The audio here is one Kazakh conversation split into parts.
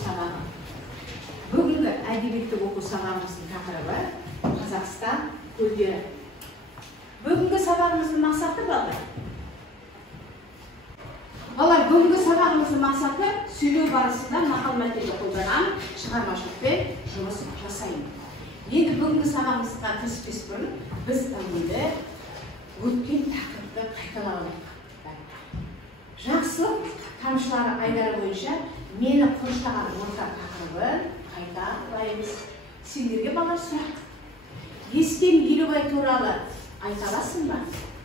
сабағы. Бүгінгі әдебиеттік оқу сабағымыздың тақырыбы Қазақстан көлдері. Бүгінгі сабағымыздың мақсаты балалар. Бүгінгі сабағымыздың мақсаты сөйлеу барысында мақал мәтелді қолданған шығармашылықпен жұмыс жасаймыз. Енді бүгінгі сабағымызға кіріспес бұрын біз әуелі өткен тақырыпты қайталайық. Жақсылық тамшылары айдары бойынша мені қоршаған орта тақырыбын қайталаймыз. Сендерге балалар сұрақ. Естен Елубай туралы айта аласың ба?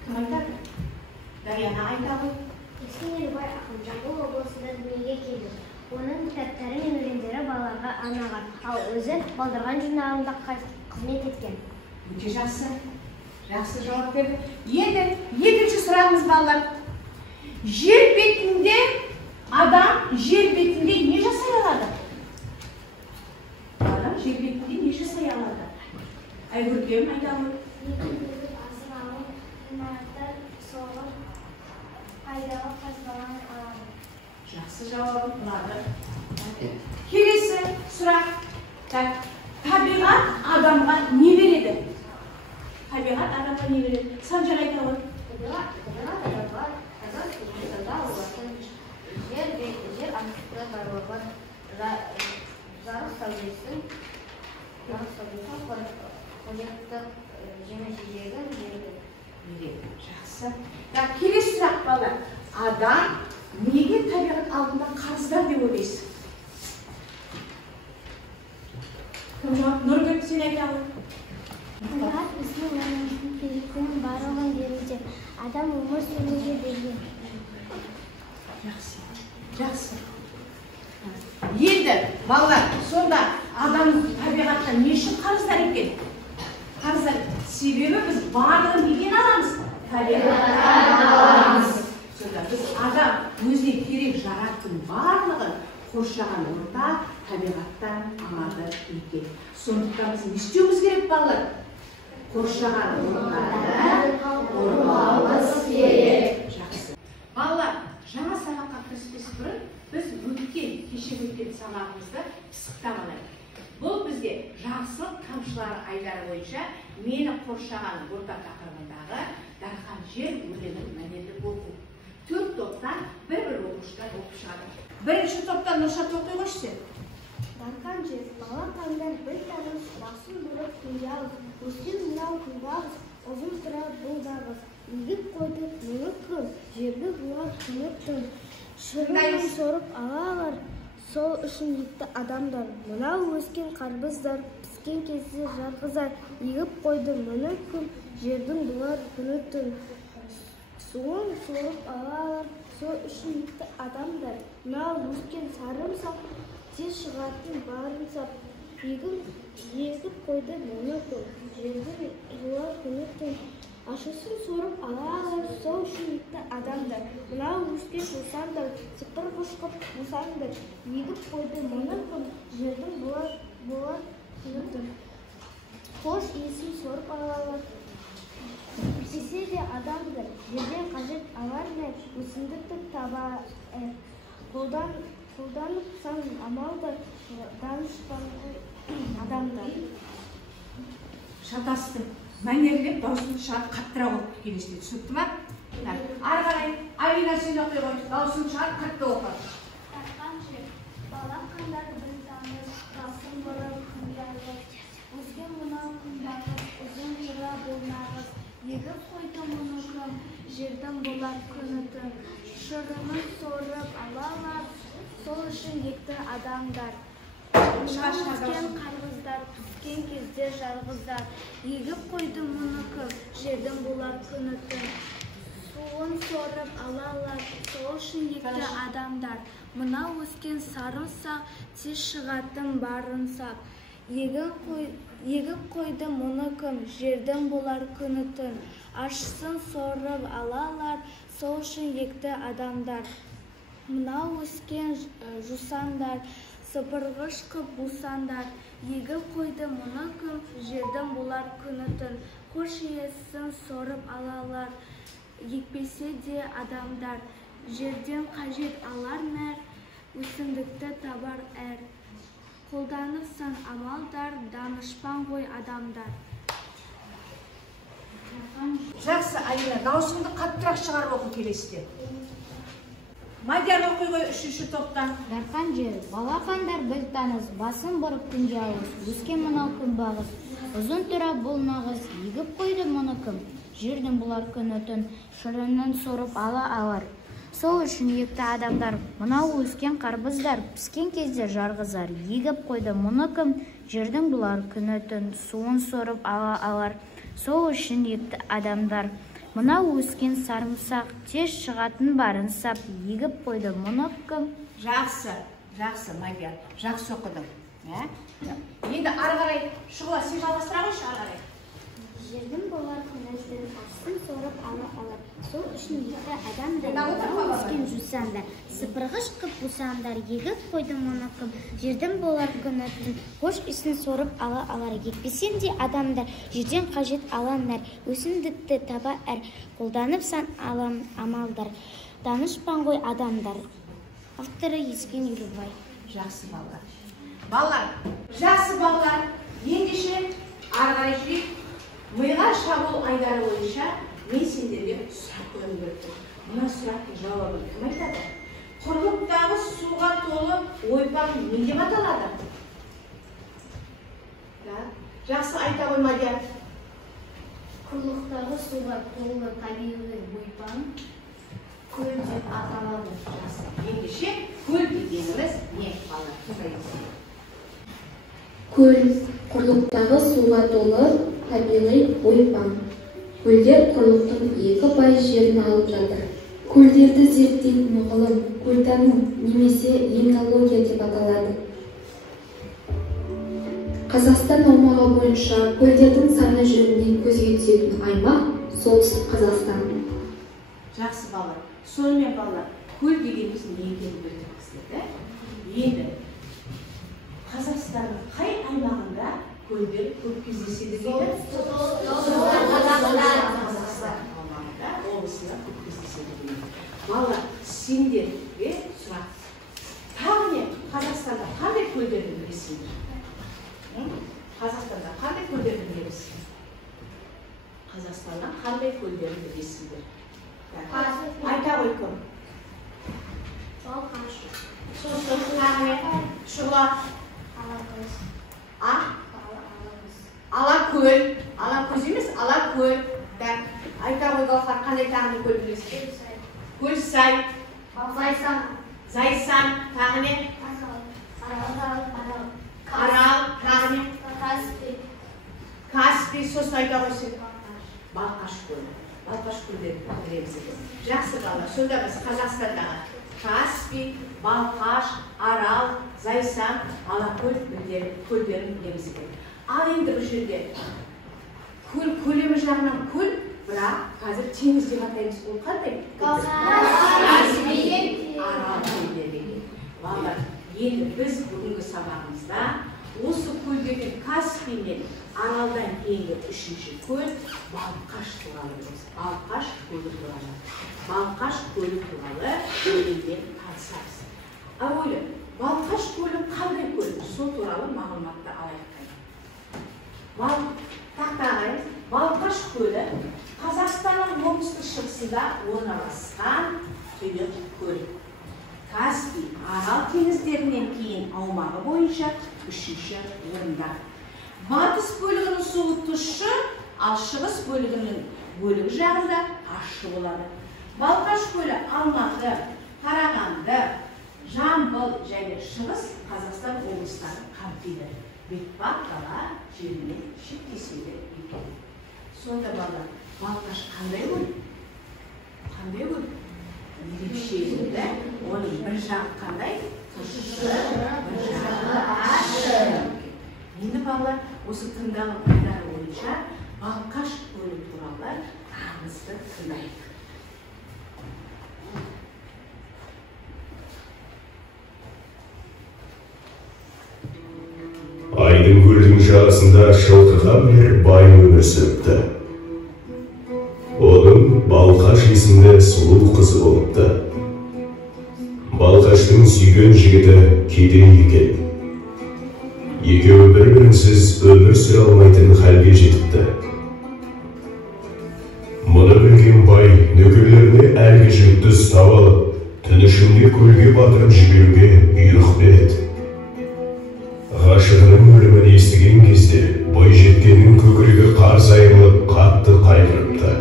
Кім айтады? Дарияна айта ғой. Естен Елубай ақын Жамбыл облысында дүниеге келді. Оның кітаптары мен өлеңдері балаларға арналған, ал өзі Балдырған журналында қызмет еткен. Өте жақсы. Жақсы жауап берді. Енді екінші сұрағымыз балалар. Жер бетінде адам жер бетінде не жасай алады? Адам жер бетінде не жасай алады? Айгүркем айта ғой. Асыр алып, ғимараттар соғып, пайдалы қазбалар алады. Жақсы жауап болады. Келесі сұрақ. Табиғат адамға не береді? Табиғат адамға не береді? Санжар айта ғой. Табиғат адамға жер астында барлығы жарық сәулесін қожетті жемес-жидегін береді. Жақсы. Келесі сұрақ балалар. Адам неге табиғат алдында қарыздар деп ойлайсың? Кім жауап? Нұргүл, сен айта ғой. Табиғат біздің өміріміздің керектігін барлығын беруде. Адам өмір сүруге берген. Жақсы. Жақсы. Енді балалар, сонда адам табиғаттан не үшін қарыздар екен? Қарыздар себебі біз барлығын неден аламыз? Табиғаттан аламыз. Сонда біз адам өзіне керек жараттың барлығын қоршаған орта табиғаттан алады екен. Сондықтан біз не істеуіміз керек балалар? Қоршаған ортаны қорғауымыз керек. Жақсы. Балалар, жаңа сабаққа кіріспес бұрын біз кеше өткен сабағымызды пысықтап алайық. Бұл бізге жақсылық тамшылары айдары бойынша мені қоршаған орта тақырыбындағы дархан жер өлеңін мәнерлеп оқу. 4 топтан бір-бір оқушылар оқып шығады. Бірінші топтан Нұршат оқи қойшы. Дархан жер, бала қаңдар бір тағыз, басын бұрып күндағыз, өскен мынау күндағыз, ұзын тұра бұл дағыз. Егіп қойды мұны күн, жерді бұлар күні шырын сорып алалар, сол үшін етті адамдар. Мынау өскен қарбыздар, піскен кезде жарғызар. Егіп қойды мұны күн, жердің бұлар күні түн. Суын сорып алалар, сол үшін етті адамдар. Мынау өскен сарымсақ, тез шығатын барымсақ. Егіп қойды мұны күн, жердің бұлар күні түн. Ашысын сорып алалар, сол үшін етті адамдар. Мынау өскен жусандар, сыпыр қошқып мұсандар. Егіп қойды мұны күн, жердің бұлар күні түн. Қош иесін сорып алалар. Десе де адамдар, жерден қажет алар мен өсімдікті табар. Қолданып сан амалдар, данышпан адамдар. Шатасты. Мәнерлеп даусын шығарып қаттыра оқып келесіне түсінікті ма? Ары қарай, Алина сен оқи ғой, даусын шығарып қатты оқы. Дархан жер, бала қандар бір таңыз, басын бұрып күндағыз, өзген мынау күндағыз, ұзын жыра болмағыз. Егіп қойды мұны күн, жердің болар күні түн. Шырымын сорып алалар, сол үшін екті адамдар. Өскен қарғыздар, піскен кезде жарғыздар. Егіп қойды мұны күн, жердің болар күні түн. Суын сорып алалар, сол үшін екті адамдар. Мынау өскен сарымсақ, тез шығатын барымсақ. Егіп қойды мұны күн, жердің болар күні түн. Ашсын сорып алалар, сол үшін екті адамдар. Мынау өскен жусандар, сыпырғыш қып бусандар. Егіп қойды мұны күн, жердің болар күні түн. Қош иесін сорып алалар, екпесе де адамдар. Жерден қажет алар нәр, өсімдікті табар әр. Қолданып сан амалдар, данышпан ғой адамдар. Жақсы, Айна, даусыңды қаттырақ шығарып оқы келесіде. Мадияр оқи ғой 3-ші топтан. Дархан жер, балақандар бір таныс, басын бұрып күнге ауыз, өскен мынау күн бағыз. Ұзын тұра бұл нағыз, егіп қойды мұны кім? Жердің бұлар күн өтін, шырынын сорып ала алар. Сол үшін екті адамдар, мынау өскен қарбыздар, піскен кезде жарғызар. Егіп қойды мұны кім? Жердің бұлар күн өтін, суын сорып ала алар. Сол үшін екті адамдар, мынау өскен сарымсақ, тез шығатын барын сап, егіп қойды мұны кім? Жақсы, Мадияр, жақсы оқыдың. Енді ары қарай Шұғыла сен жалғастыра қойшы ары қарай. Жердің болар күнәсін астын сорып ала алар. Сол үшін екі адамдар өскен жусандар, сыпырғыш қып бұсандар, егіп қойды мұны кім? Жердің болар күнәсін хош ісін сорып ала алар. Екпесен де адамдар жерден қажет аландар, өсімдікті таба әр, қолданып сан амалдар, данышпан ғой адамдар. Авторы Ескен Елубай. Жақсы балалар. Балалар, жақсы балалар, ендеше ары қарай жүрейік. Миға шабуыл айдары бойынша мен сендерге сұрақ қойып бердім. Мына сұрақтың жауабын кім айтады? Құрлықтағы суға толы ойпақ не деп аталады? Жақсы айта ғой, Мадияр. Құрлықтағы суға толы табиғи ойпаң көл деп аталады. Ендеше көл дегеніміз не балалар? Көл құрлықтағы суға толы табиғи ойпаң. Көлдер құрлықтың 2% жерін алып жатыр. Көлдерді зерттейтін ғылым көлтану немесе лимнология деп аталады. Қазақстан аумағы бойынша көлдердің саны жөнінен көзге түсетін аймақ солтүстік Қазақстан. Жақсы балалар. Сонымен балалар, көл дегеніміз не екенін білдіңіздер. Енді Қазақстанның қай аймағында көлдер көп кездеседі дейді? Қазақстан аумағында, облысында көп кездеседі дейді. Балалар, сендерге сұрақ. Тағы не? Қазақстанда қандай көлдерді білесіңдер? Қазақстанда қандай көлдерді білесіңдер? Қазақстанда қандай көлдерді білесіңдер? Айта ғой кім? Балқаш. Сосын тағы не? Шұғыла. Алакөл. Алакөз емес, Алакөл. Айта ғой Галқар, қандай тағы көл білесің? Көлсай. Зайсан. Тағы не? Арал. Тағы не? Каспий. Сосын айта ғой сен? Балқаш көлі. Балқаш көлдерді білеміз екен. Жақсы балалар, сонда біз Қазақстандағы Каспий, Балқаш, Арал, Зайсан, Алакөл көлдерін білеміз екен. Ал енді бұл жерде көлемі жағынан көл, бірақ қазір теңіз деп атаймыз. Ол қандай? Арал көлдері. Балалар, енді біз бүгінгі сабағымызда осы көлдерден Каспий мен Аралдан кейінгі үшінші көл Балқаш туралы білеміз. Балқаш көлі туралы. Балқаш көлі туралы өлеңден танысамыз. Ал ойлы, Балқаш көлі қандай көл? Сол туралы мағлұматты алайық. Тақтағай, Балқаш көлі Қазақстанның оңтүстік шығысында орналасқан тұйық көл. Каспий, Арал теңіздерінен кейін аумағы бойынша үшінші орында. Батыс бөлігінің суы тұщы, ал шығыс бөлігінің бөлігі жағында ащы болады. Балқаш көлі Алматы, Қарағанды, Жамбыл және шығыс Қазақстан облыстарын қамтиды. Бетпақ дала жерімен шектеседі екен. Сонда Балқаш қандай көл? Қандай көл? Ерекшелігі, оның бір жағы қандай? Тұщы, бір жағы ащы. Енді балалар, осы тыңдалым айдары бойынша Балқаш көлі туралы аңызды тыңдайық. Айдын көлдің жағасында шылқыған бір бай өмір сүріпті. Оның Балқаш есімді сұлу қызы болыпты. Балқаштың апасының сүйген жігіті кедей екен. Екеуі бір-бірінсіз өмір сүре алмайтын халге жетіпті. Мұны білген бай нөкерлеріне әлгі жігітті ұстап алып, түн ішінде көлге батырып жіберуге бұйрық береді. Ғашығының өлімін естіген кезде бойжеткеннің көкірегі қарс айырылып қатты қайғырыпты.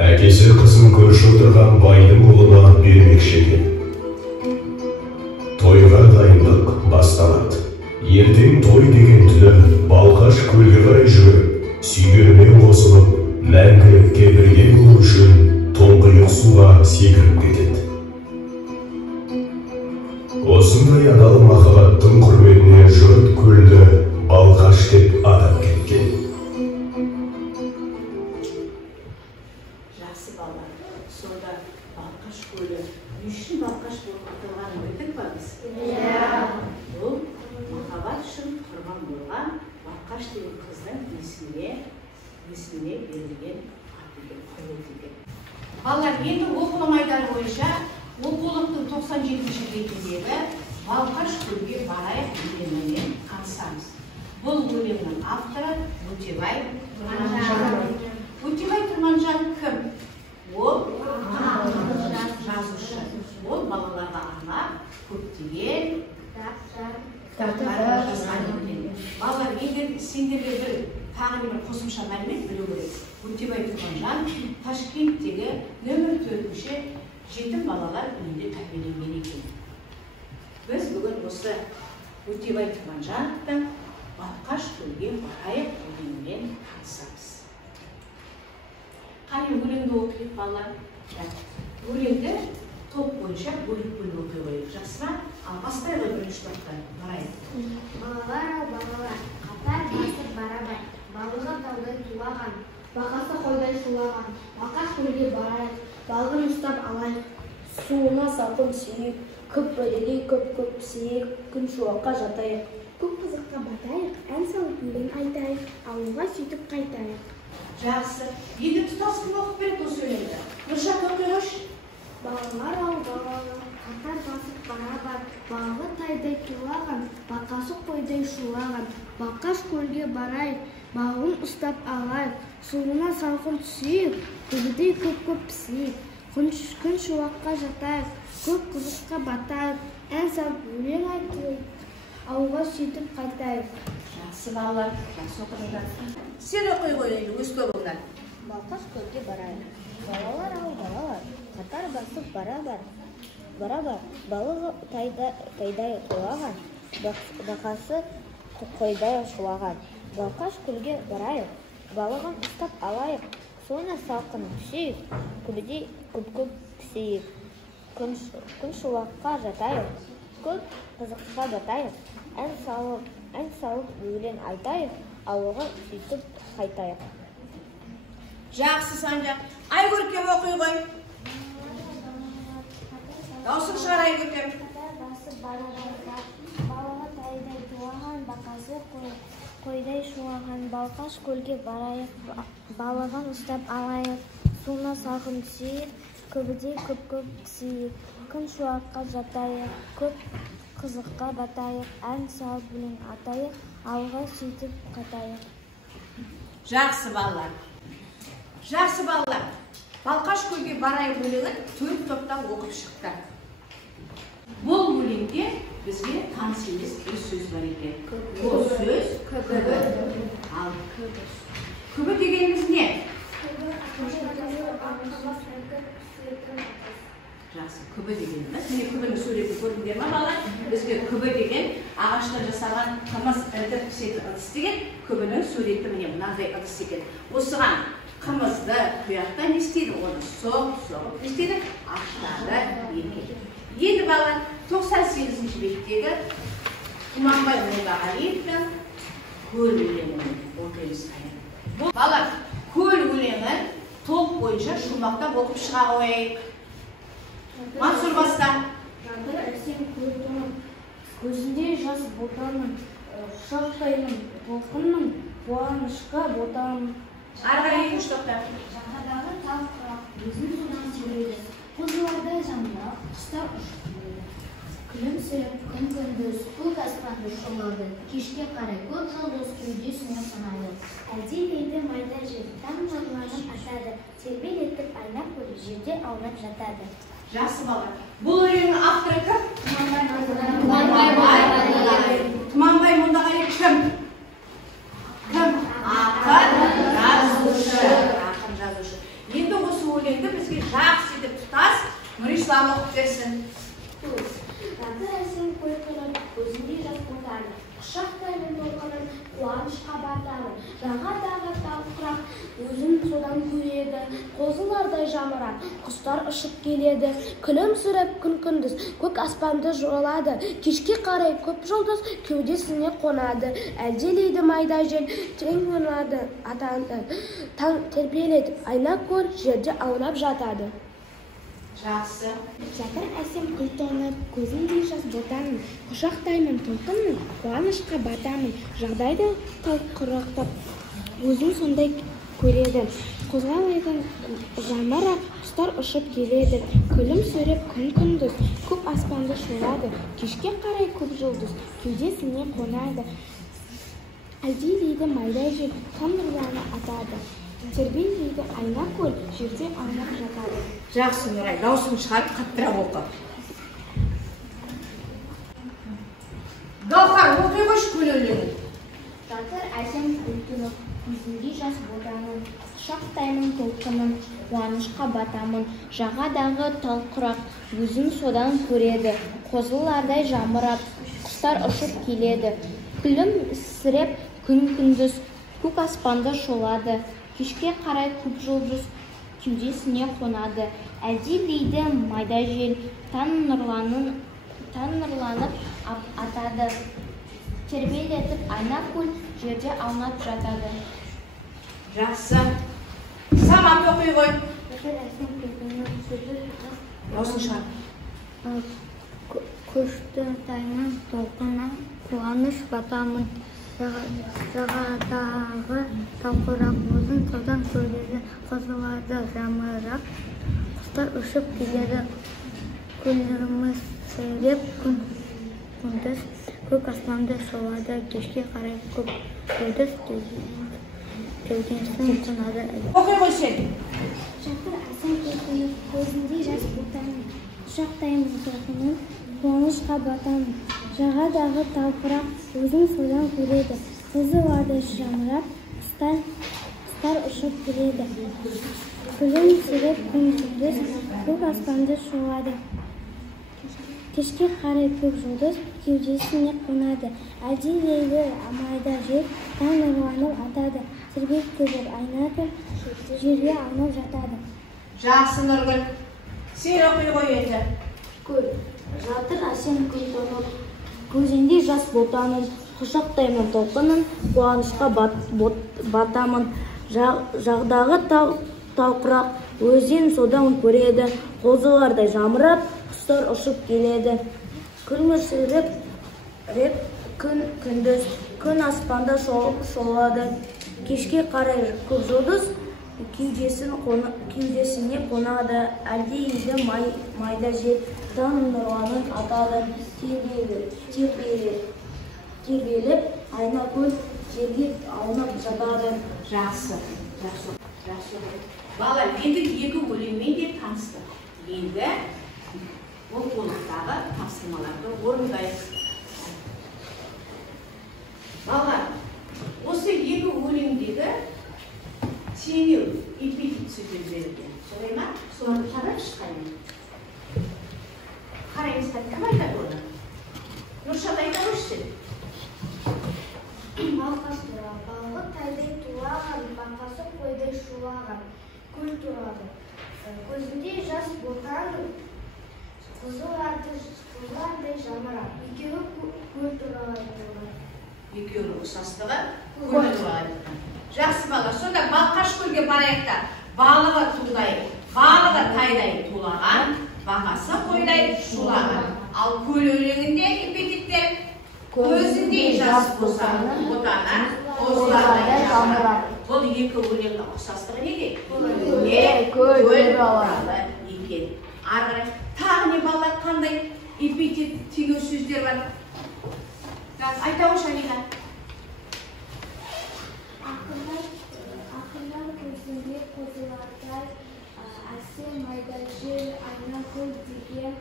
Әкесі қызын көрші отырған байдың ұлына бермекші екен. Тойға дайындық басталады. Ертең той деген түні Балқаш көлге қарай жүріп, сүйгенімен қосылып, мәңгілікке бірге болу үшін тұңғиық суға секіріп кетеді. Осындай адал махаббаттың құрметіне жұрт көлді Балқаш деп атап кеткен. Жақсы балалар, сонда Балқаш көлі не үшін Балқаш болып аталғанын білдік па біз? Бұл махаббат үшін құрбан болған Балқаш деген қыздың есіміне берілген ат екен, құрмет екен. Балалар, енді оқулық айдары бойынша оқулықтың 97-ші бетіндегі Балқаш көлге барайық өлеңімен танысамыз. Бұл өлеңнің авторы Өтебай Тұрманжан. Өтебай Тұрманжан кім? Ол жазушы. Ол балаларға арнап көптеген кітаптар жазған екен. Балалар, егер сендерге тағы бір қосымша мәлімет білу керек. Өтебай Тұрманжан Ташкенттегі нөмір 4-ші жетім балалар үйінде тәрбиеленген екен. Біз бүгін осы Өтебай Тұрманжановтың Балқаш көлге барайық өлеңімен танысамыз. Қане өлеңді оқиық балалар. Өлеңді топ бойынша бөліп оқи қойып. Жақсы ма? Ал бастайық бірінші топтан. Барайық. Балалар, қатар басып барабай, балығы таудай тулаған, бақасы қойдай шулаған, Балқаш көлге барайық, балығын ұстап алайық, суына салқын сүйейік, көп бөлелей көп пісейік, күн шуаққа жатайық. Көк қызыққа батайық, ән салып өлең айтайық, ауылға сөйтіп қайтайық. Жақсы. Енді тұтасын оқып береді осы өлеңді. Нұршат оқиғыш. Балалар, қатар басып барабай, балығы тайдай тулаған, бақасы қойдай шулаған, Балқаш көлге барайық, балығын ұстап алайық, суына салқын түсейік, көбедей көп пісейік, күн шуаққа жатайық, көк қызыққа батайық, ән салып өлең айтайық, ауылға сөйтіп қайтайық. Жақсы балалар, жақсы оқыңдар. Сен оқи ғой енді өз тобыңнан. Балқаш көлге барайық. Балалар, қатар басып барабар, балығы тайдай тулаған, бақасы қойдай шулаған. Балқаш көлге барайық, балығын ұстап алайық, суына салқын түсейік, көбедей көп пісейік, күн шуаққа жатайық, көп қызыққа батайық, ән салып өлең айтайық, ауылға сөйтіп қайтайық. Жақсы Санжақ. Айгөркем оқи ғой. Даусың шығар Айгөркем. Қатар басып барабар, балығы тайдай тулаған, бақасы қойдай шулаған, Балқаш көлге барайық, балығын ұстап алайық, суына салқын түсейік, көбедей көп пісейік, күн шуаққа жатайық, көп қызыққа батайық, ән салып өлең айтайық, ауылға сөйтіп қайтайық. Жақсы балалар. Жақсы балалар. Балқаш көлге барайық өлеңін 4 топтан оқып шықты. Бұл өлеңде бізге таныс емес бір сөз бар екен. Ол сөз күбі. Ал күбі дегеніміз не? Жақсы, күбі дегеніміз. Міне күбінің суретін көрдіңдер ме балалар? Бізге күбі деген ағаштан жасаған қымыз іртіп пісетін ыдыс деген күбінің суреті міне мынандай ыдыс екен. Осыған қымызды құяқта не істейді? Оны соғып не істейді? Ашытады екен. Енді балалар 98-ші беттегі Құманбай Молдағалиевтің көл өлеңін оқимыз. Балалар, көл өлеңін топ бойынша шумақтап оқып шыға қойайық. Мансұр баста. Жатыр әсем көрдімін, көзінде жас ботамын, құшақтаймын, толқынның қуанышқа ботамын. Арғы екінші тоқта. Жағадағы тал құрақ өзін судан сүйреді, қозылардай жамырап, Құстар күлімсіреп күн-күндіз көк аспанды шолады. Кешке қарай көк жұлдыз кеудесіне қонады. Әлдилейді майда жел, таң нұрланып атады. Тербелетіп айнап көл, жерде аунап жатады. Жақсы бала. Бұл өлеңнің авторы кім? Тұманбай мұндағали кім? Кім? Ақын жазушы. Енді осы өлеңді бізге жақсы етіп тұтас Нұрислам оқып берсін. Жатыр әсем көл тұрып, көзінде жас қонады. Құшақтаймын толқынын, қуанышқа батады. Жағадағы тал құрақ, өзін содан көреді. Қозылардай жамырап, құстар ұшып келеді. Күлімсіреп күн-күндіз, көк аспанды жолады. Кешке қарай көп жұлдыз кеудесіне қонады. Әлдилейді майда жел, терең қонады атанды. Таң тербелетіп, айна көл, жерде аунап жатады. Жақсы. Жатыр әсем күл тоңып, көзімдей жас ботамын. Құшақтаймын толқынын, қуанышқа батамын. Жағдайды талқырақтап, өзін сондай көреді. Қозғалайдың жамырап, құстар ұшып келеді. Күлімсіреп күн-күндіз, көк аспанды шолады. Кешке қарай көп жұлдыз кеудесіне қонады. Әлдилейді майда жел, таң нұрланы атады. Тербелейді айна көл, жерде аунап жатады. Жақсы, Нұрай, даусың шығарып қаттырақ оқы. Гаухар, оқи қойшы көл өлеңін. Жатыр әсем күн тұнып, көзінде жас ботамын. Құшақтаймын толқынын, қуанышқа батамын. Жағадағы тал құрақ, өзін содан көреді. Қозылардай жамырап, құстар ұшып келеді. Күлімсіреп күн-күндіз, көк аспанды шолады. Кешке қарай көп жұлдыз кеудесіне қонады. Әлдилейді майда жел, таң нұрланып атады. Тербелетіп айна көл, жерде аунап жатады. Жақсы. Самат оқи қой. Даусың шығар. Көшті тайның толқына, қуаныш батамын. Жағадағы талқұрақ өзін содан көреді. Қозыларды жамырап, құстар ұшып келеді. Күлімсіреп күн-күндіз, көк аспанды шолады. Кешке қарай көп жұлдыз кеудесіне қонады. Оқи қой сен. Жатыр әсем күл тұнып, көзінде жас ботамын. Құшақтаймын толқынын, қуанышқа батамын. Жағадағы тал құрақ, өзін содан көреді. Қозылардай жамырап, құстар ұшып келеді. Күлімсіреп күн-күндіз, көк аспанды шолады. Кешке қарай көк жұлдыз кеудесіне қонады. Әлдилейді майда жел, таң нұрланып атады. Тербелетіп айна көл, жерге аунап жатады. Жақсы, Нұргүл. Сен оқи қой енді. Көл. Жатыр әсем күн тұнып, көзінде жас ботамын. Құшақтаймын толқынын, қуанышқа батамын. Жағдағы талқұрақ, өзен содан көреді. Қозылардай жамырап, құстар ұшып келеді. Күлімсіреп күн-күндіз, күн аспанда шолады. Кешке қарай көп жұлдыз кеудесіне қонады. Әлдилейді майда жел, таң нұрланып атады. Тербеліп айна көл, жерге аунап жатады. Жақсы. Бала, енді екі өлеңмен де таныстық. Енді оқулықтағы тапсырмаларды орындайық. Бала, осы екі өлеңдегі теңеу, эпитет сөздер берілген. Солай ма? Соларды қарап шықайын. Қараймыздар, кім айтады оны? Нұршат айта қойшы. Балғы тайдай тулаған, бақасы қойдай шулаған, көл тұрады. Көзінде жас ботамын, қызылардай жамырап, екеуі көл тұрады. Екеуінің ұқсастығы көл тұрады. Жақсы бала, сонда Балқаш көлге барайық та, балығы тайдай тулаған, бақасы қойдай шулаған. Ал көл өлеңінде эпитеттер көзінде жас ботаны, қозылардай жамырап. Бұл екі өлеңнің ұқсастығы неде? Көл туралы екен. Ары қарай тағы не Тағы балалар қандай эпитет теңеу сөздер бар? Айта қойшы Алина. Ақындар көзінде қозылардай, әсем майда жел, айна көл деген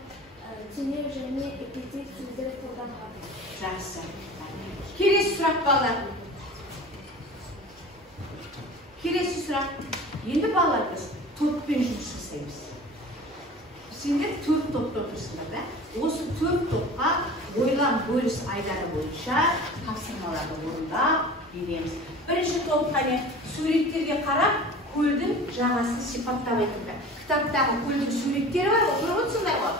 теңеу және эпитет сөздер қолданылады. Жақсы. Келесі сұрақ балалар. Келесі сұрақ. Енді балалар біз топпен жұмыс жасаймыз. Сендер 4 топта отырсыңдар да? Осы 4 топқа ойлан бөліс айдары бойынша тапсырмаларды орындап береміз. Бірінші топқа суреттерге қарап, көлдің жағасын сипаттап айтыңдар. Кітаптағы көлдің суреттері бар, оқып отырсыңдар ғой.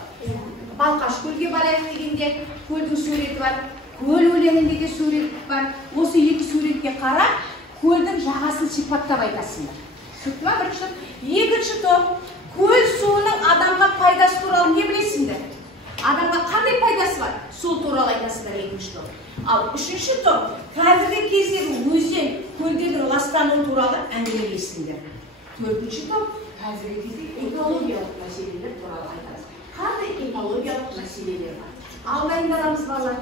Балқаш көлге барайық дегенде көлдің суреті бар. Көл өлеңінде де сурет бар. Осы екі суретке қарап, көлдің жағасын сипаттап айтасыңдар. Түсінді ме бірінші топ? Екінші топ, көл суының адамға пайдасы туралы не білесіңдер? Адамға қандай пайдасы бар? Сол туралы айтасыңдар екінші топ. Ал үшінші топ, қазіргі кездегі өзен, көлдердің ластануы туралы әңгімелейсіңдер. Төртінші топ, қазіргі кезде экологиялық мәселелер туралы айтасыз. Қандай экологиялық мәселелер бар? Ал дайындаламыз балалар.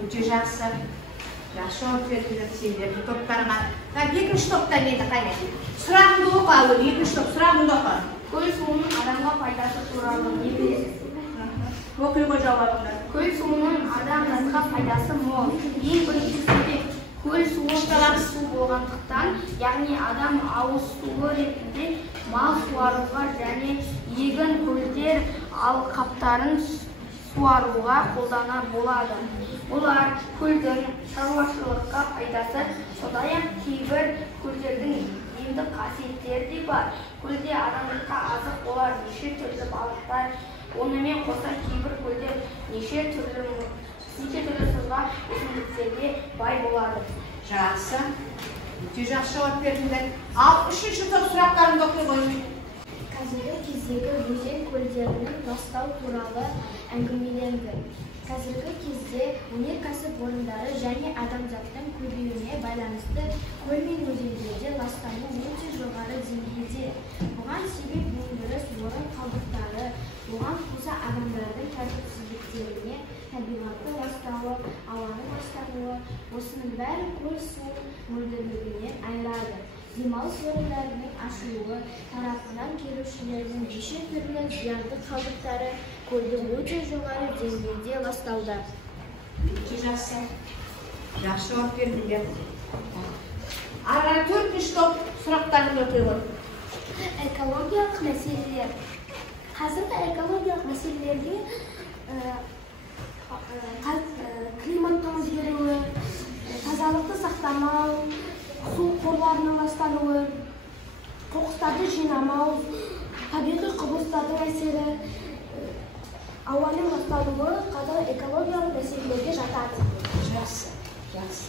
Өте жақсы. Жақсы жауап бердіңдер сендердің топтарыңа. Так, екінші топтан енді қайда? Сұрағыңды оқы ал, екінші топ сұрағыңды оқы. Көл суының адамға пайдасы туралы не білесіз? Оқиға жауабыңды. Көл суының адамға пайдасы мол. Ең біріншісінде көл суы су болғандықтан, яғни адам ауыз суы ретінде мал суаруға және егін көлдер алқаптарын суаруға қолдана болады. Олар көлдің шаруашылыққа пайдасы, сондай-ақ кейбір көлдердің емдік қасиеттері де бар. Көлде адамдыққа азық болар неше түрлі балықтар, онымен қоса кейбір көлдер неше түрлі сызға өсімдіктерге бай болады. Жақсы. Өте жақсы жауап бердіңдер. Ал үшінші топ сұрақтарыңды оқи қойыңыз. Қазіргі кездегі өзен көлдерінің ластау туралы әңгімеленді. Қазіргі кезде өнеркәсіп орындары және адамзаттың көбеюіне байланысты көл мен өзендерде ластану өте жоғары деңгейде. Бұған себеп өндіріс орын қалдықтары, оған қоса адамдардың тәртіпсіздіктеріне, табиғатты ластауы, ауаның ластануы, осының бәрі көл су мөлдірлігінен айырады. Демалыс орындарының ашылуы тарапынан келушілердің неше түрлі зиянды қалдықтары көлді өте жоғары деңгейде ластауда. Өте жақсы. Жақсы жауап бердіңдер. Ара төртінші топ сұрақтарыңды оқи қой. Экологиялық мәселелер. Қазіргі экологиялық мәселелерге климаттың өзгеруі, тазалықты сақтамау, су қорларының ластануы, қоқыстарды жинамау, табиғи құбылыстардың әсері, ауаның ластануы қазір экологиялық мәселелерге жатады. Жақсы. Жақсы.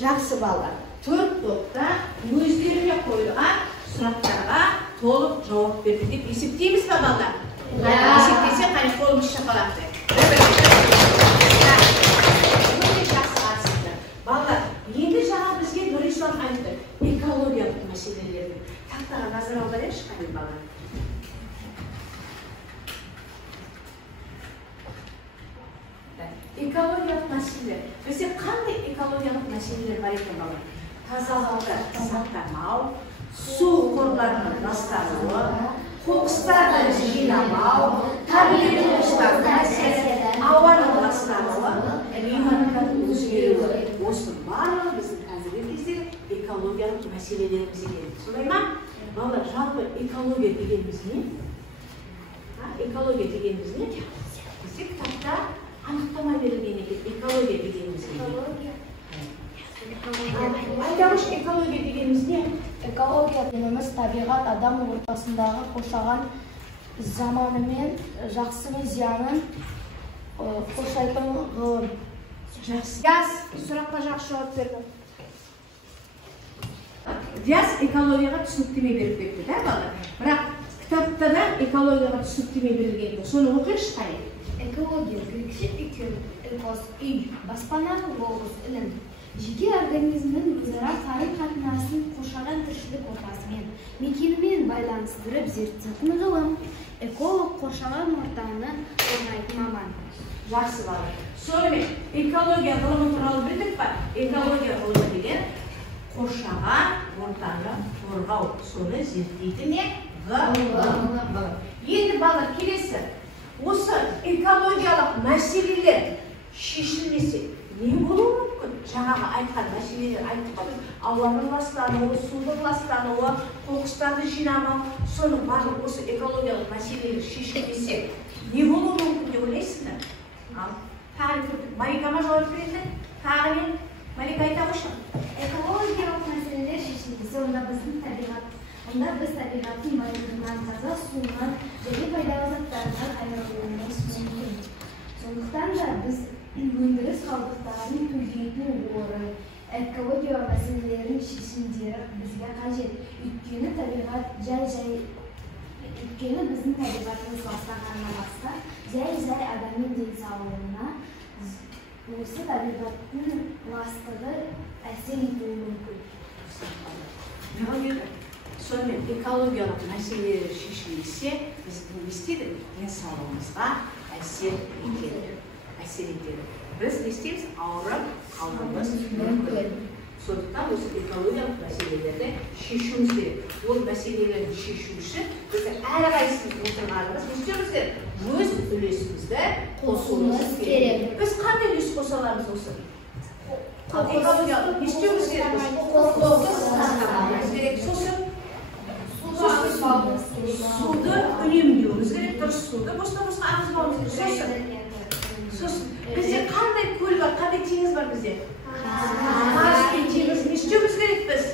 Жақсы балалар. Төрт топта өздеріне қойылған сұрақтарға толық жауап берді деп есептейміз ба балалар? Есептесе қайын қолымыз шапалақты. Өте жақсы арсызды. Балалар, енді жаңа бізге Нұрислам айтты. Экологиялық мәселелерді. Тақтаға назар аударайықшы қайын балалар. Экологиялық мәселелер. Бізде қандай экологиялық мәселелер бар екен балалар? Тазалауды сақтамау, су қорларының ластануы, қоқыстарды жинамау, табиғи құбылыстардың әсері, ауаның ластануы, климаттың өзгеруі. Осының барлығы біздің қазіргі кезде экологиялық мәселелеріміз екен. Солай ма? Балалар, жалпы экология дегеніміз не? Экология дегеніміз не? Бізде кітапта анықтама берілген екен. Экология дегеніміз не? Айтамыш, экология дегеніміз не? Экология дегеніміз табиғат адам ортасындағы қоршаған заманы мен жақсы мен зиянын қоршайтын ғылым. Жақсы. Диас, сұраққа жақсы жауап берді. Диас экологияға түсініктеме беріп берді, да балалар? Бірақ кітапта да экологияға түсініктеме берілген. Соны оқиыншы қайын. Экология грекше үкім, экос үй, баспананы логос ілім. Жеке организмнің өзара қарым-қатынасын қоршаған тіршілік ортасымен, мекенімен байланыстырып зерттейтін ғылым. Эколог қоршаған ортаны қорғайтын маман. Жақсы балалар. Сонымен экология ғылымы туралы білдік па? Экология ғылымы деген қоршаған ортаны қорғау, соны зерттейтін ғылым. Енді балалар, келесі. Осы экологиялық мәселелер шешілмесе не болуы мүмкін? Жаңағы айтқан мәселелер айтып қойып, ауаның ластануы, судың ластануы, қоқыстарды жинамау, соның барлығы осы экологиялық мәселелер шешілмесе не болуы мүмкін деп ойлайсыңдар? Тағы көрдік. Маликама жауап береді. Тағы мен Малика айта қойшы. Экологиялық мәселелер шешілмесе, онда біз табиғаттың байлығынан, таза суынан және пайдалы заттарынан айырылуымыз мүмкін. Сондықтан да біз өндіріс қалдықтарын төлейтін орын, экология мәселелерінің шешімдері бізге қажет. Өйткені біздің табиғатымыз ластағаннан басқа, жай адамның денсаулығына осы табиғаттың ластығы әсер етуі мүмкін. Сонымен экологиялық мәселелер шешілмесе, біздің денсаулығымызға әсер етеді. біз не істейміз? Ауырып қалуымыз мүмкін. Сондықтан осы экологиялық мәселелерді шешуіміз керек. Ол мәселелерді шешу үшін біздің әрқайсымыз отырғанымыз не істеуіміз керек? Өз үлесімізді қосуымыз керек. Біз қандай үлес қоса аламыз осы? Экологиялық не істеуіміз керек? Сосын суды үнемдеуіміз керек. Дұрыс суды босқа ағызбауымыз керек. Сосын бізде қандай көл бар, қандай теңіз бар бізде? Қарыз бен теңіз не істеуіміз керек біз?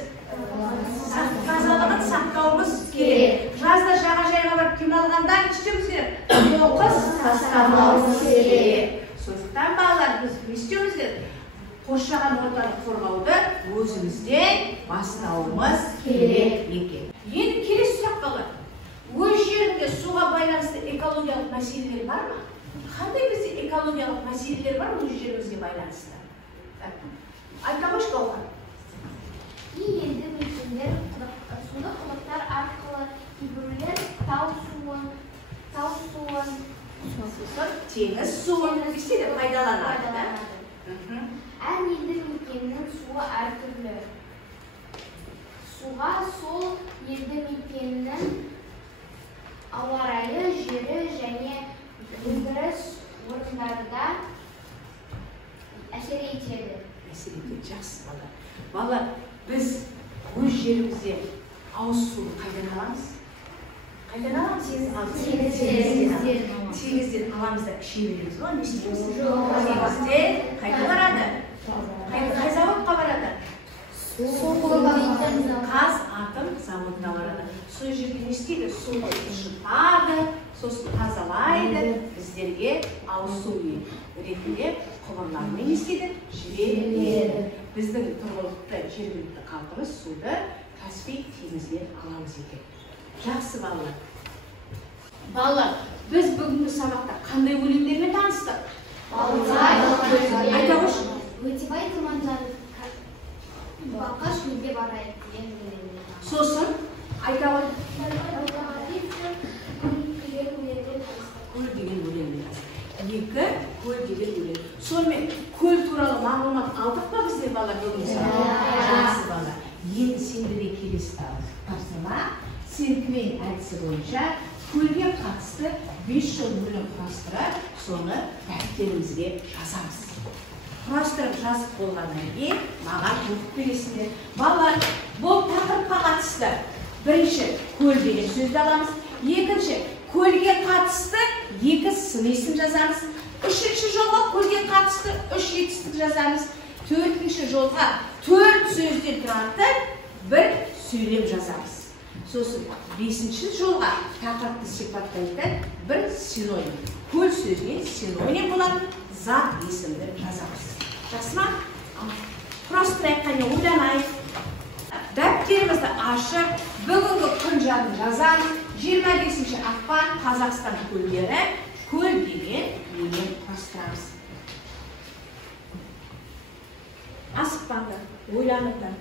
Тазалығын сақтауымыз керек. Жазда жағажайға барып демалғанда не істеуіміз керек? Қоқыс тастамауымыз керек. Сондықтан балалар біз не істеуіміз керек? Қоршаған ортаны қорғауды өзімізден бастауымыз керек екен. Енді келесі сұрақ балалар. Өз жерінде суға байланысты экологиялық мәселелер бар ма? Қандай бізде экологиялық мәселелер бар өз жерімізге байланысты? Айта қойшы Гаухар. Елді мекендер суды құдықтар арқылы, кейбіреулер тау суын, теңіз суын пайдаланады. Әр елді мекеннің суы әртүрлі. Суға сол елді мекеннің ауа райы, жері және өндіріс орындарында әсер етеді. Жақсы балалар. Балалар, біз өз жерімізде ауыз суды қайдан аламыз? Қайдан аламыз? Теңізден аламыз да іше береміз ба? Не істейміз? Теңізде қайда барады? Қай заводқа барады? Қазатом заводына барады. Сол жерге не істейді? Суды жұтады, сосын тазалайды, біздерге ауыз су ретінде құбырлармен не істейді? Жібереді. Біздің тұрғылықты жергілікті халқымыз суды Каспий теңізінен аламыз екен. Жақсы балалар. Балалар, біз бүгінгі сабақта қандай өлеңдермен таныстық? Айта қойшы. Өтебай Тұманжанов Балқаш көлге барайық деген өлең. Сосын айта қой. Көл деген өлеңмен екі көл деген өлең. Сонымен көл туралы мағлұмат алдық па біздер балалар бүгін? Жақсы балалар. Енді сендерге келесі тапсырма цирквень әдісі бойынша көлге қатысты 5 жол өлең құрастырып, соны дәптерімізге жазамыз. Құрастырып жазып болғаннан кейін маған оқып бересіңдер. Балалар, бұл тақырыпқа қатысты бірінші көл деген сөзді аламыз. Екінші көлге қатысты 2 сын есім жазамыз. Үшінші жолға көлге қатысты 3 жетістік жазамыз. Төртінші жолға 4 сөзден тұратын 1 сөйлем жазамыз. Сосын 5-ші жолға тақырыпты сипаттайтын 1 синоним. Көл сөзінен синоним болады, зат есімді жазамыз. Жақсы ма? Құрастырайық, қане ойланайық. Дәптерімізді ашып, бүгінгі күн жадын жазамыз. 25 ақпан Қазақстан көлдері, көл деген өлең құрастырамыз. Асықпаңдар, ойланыңдар.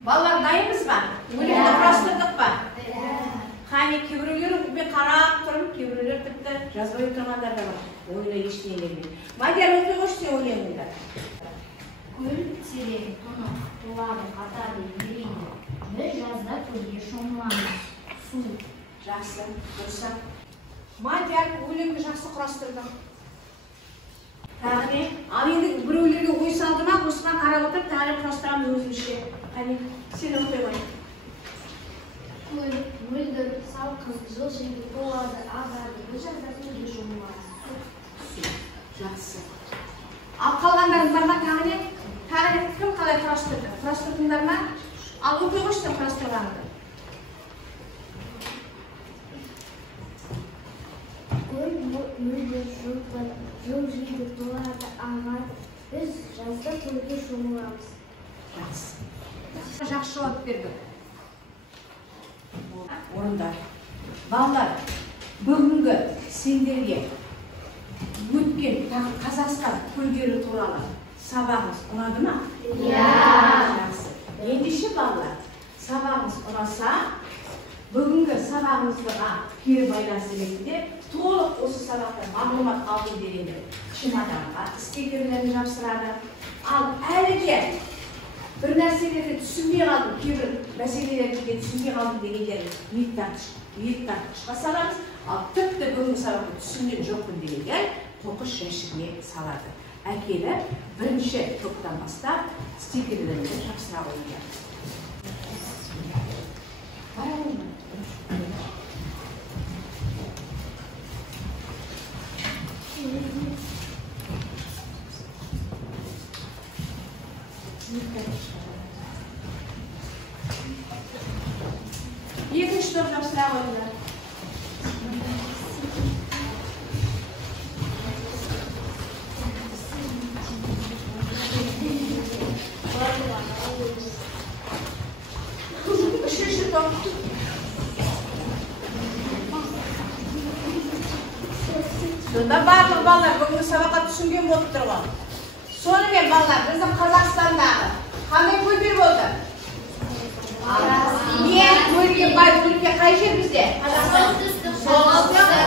Балалар, дайынбыз ба? Өлеңді құрастырдық па? Қане, кейбіреулер мен қарап тұрмын, кейбіреулер тіпті жазбай тұрғандар да бар. Ойына ештеңе келмейді. Мадияр, оқи қойшы сен өлеңіңді. Көл терең, тұнық, тулады, қатады, ерейді. Біз жазда көлге шомыламыз. Су. Жақсы, дұрыс. Мадияр, өлеңді жақсы құрастырдың. Тағы не? Ал енді біреулерге ой салды ма, осыған қарап отырып, тағы құрастырамыз өзімізше. Қане, сен оқи қой. Көл, мөлдір, салқын, жылжиды, толады, ағады, біз жазда көлге шомыламыз. Жақсы. Ал қалғандарың бар ма тағы не? Тағы не? Кім қалай құрастырды? Құрастырдыңдар ма? Ал оқи қойшы құрастырғанды. Көл, мөлдір, жылжиды, толады, ағады, біз жазда көлге шомыламыз. Жақсы. Жақсы жауап берді. Орындар. Балалар, бүгінгі сендерге өткен Қазақстан көлдері туралы сабағымыз ұнады ма? Жақсы. Ендеше балалар, сабағымыз ұнаса, бүгінгі сабағымызға кері байланысты ретінде толық осы сабақтан мағлұмат алу дегенде чемоданға стикерлерін жапсырады. Ал әліге бір нәрселерді түсінбей қалдым, кейбір мәселелерді түсінбей қалдым дегендерін ет тартқышқа саламыз. Ал тіпті бүгінгі сабақты түсінген жоқпын дегендер қоқыс жәшігіне салады. Әкелі бірінші топтан бастап стикерлерді жапсыра қойды. Екінші топ жапсыра қойды. Үшінші топ. Сонда барлық балалар бүгінгі сабаққа түсінген болып тұр ғой. Сонымен балалар, біздің Қазақстандағы қандай көлдер болды? Ең көлге бай өлке қай жер бізде? Солтүстік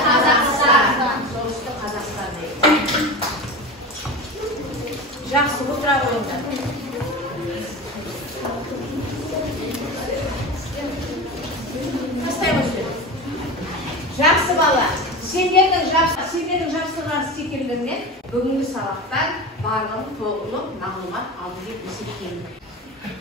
Қазақстан. Солтүстік Қазақстан дейді. Жақсы, отыра қойыңдар. Жақсы балалар, сендердің жапсырған стикерлерінен бүгінгі сабақтан барлығын толық мағлұмат алды деп есептеймін.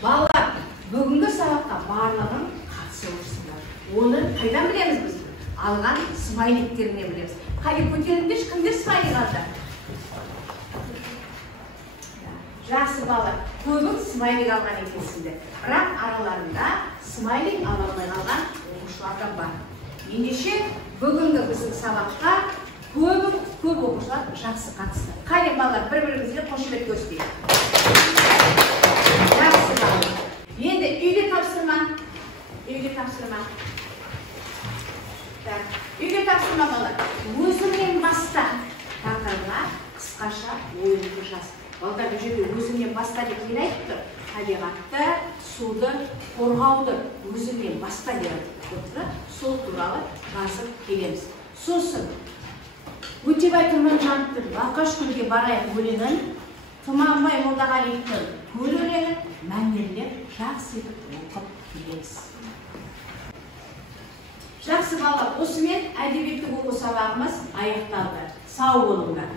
Балалар, бүгінгі сабаққа барлығын қатыса отырсыңдар. Оны қайдан білеміз біз? Алған смайликтерінен білеміз. Қайда көтеріңдерші, кімдер смайлик алды? Жақсы балалар, көбің смайлик алған екенсіңдер. Бірақ араларында смайлик ала алмай қалған оқушылар бар. Ендеше бүгінгі біздің сабаққа көп оқушылар жақсы қатысты. Қайда балалар, бір-бірімізге қошемет көрсетейік. Жақсы балалар. Енді үйге тапсырма. Үйге тапсырма балалар. Өзіңнен баста тақырыбына қысқаша ойыңды жаз. Балалар, бұл жерде өзіңнен баста деп не айтып тұр? Табиғатты, суды, қорғауды өзіңнен баста деп айтып тұр. Сол туралы жазып келеміз. Сосын Өтебай Тұрманжановтың Балқаш көлге барайық өлеңін, Тұманбай Молдағалиевтің көл өлеңін мәнерлеп жақсы етіп оқып келеміз. Жақсы балалар, осымен әдебиеттік оқу сабағымыз аяқталды. Сау болыңдар.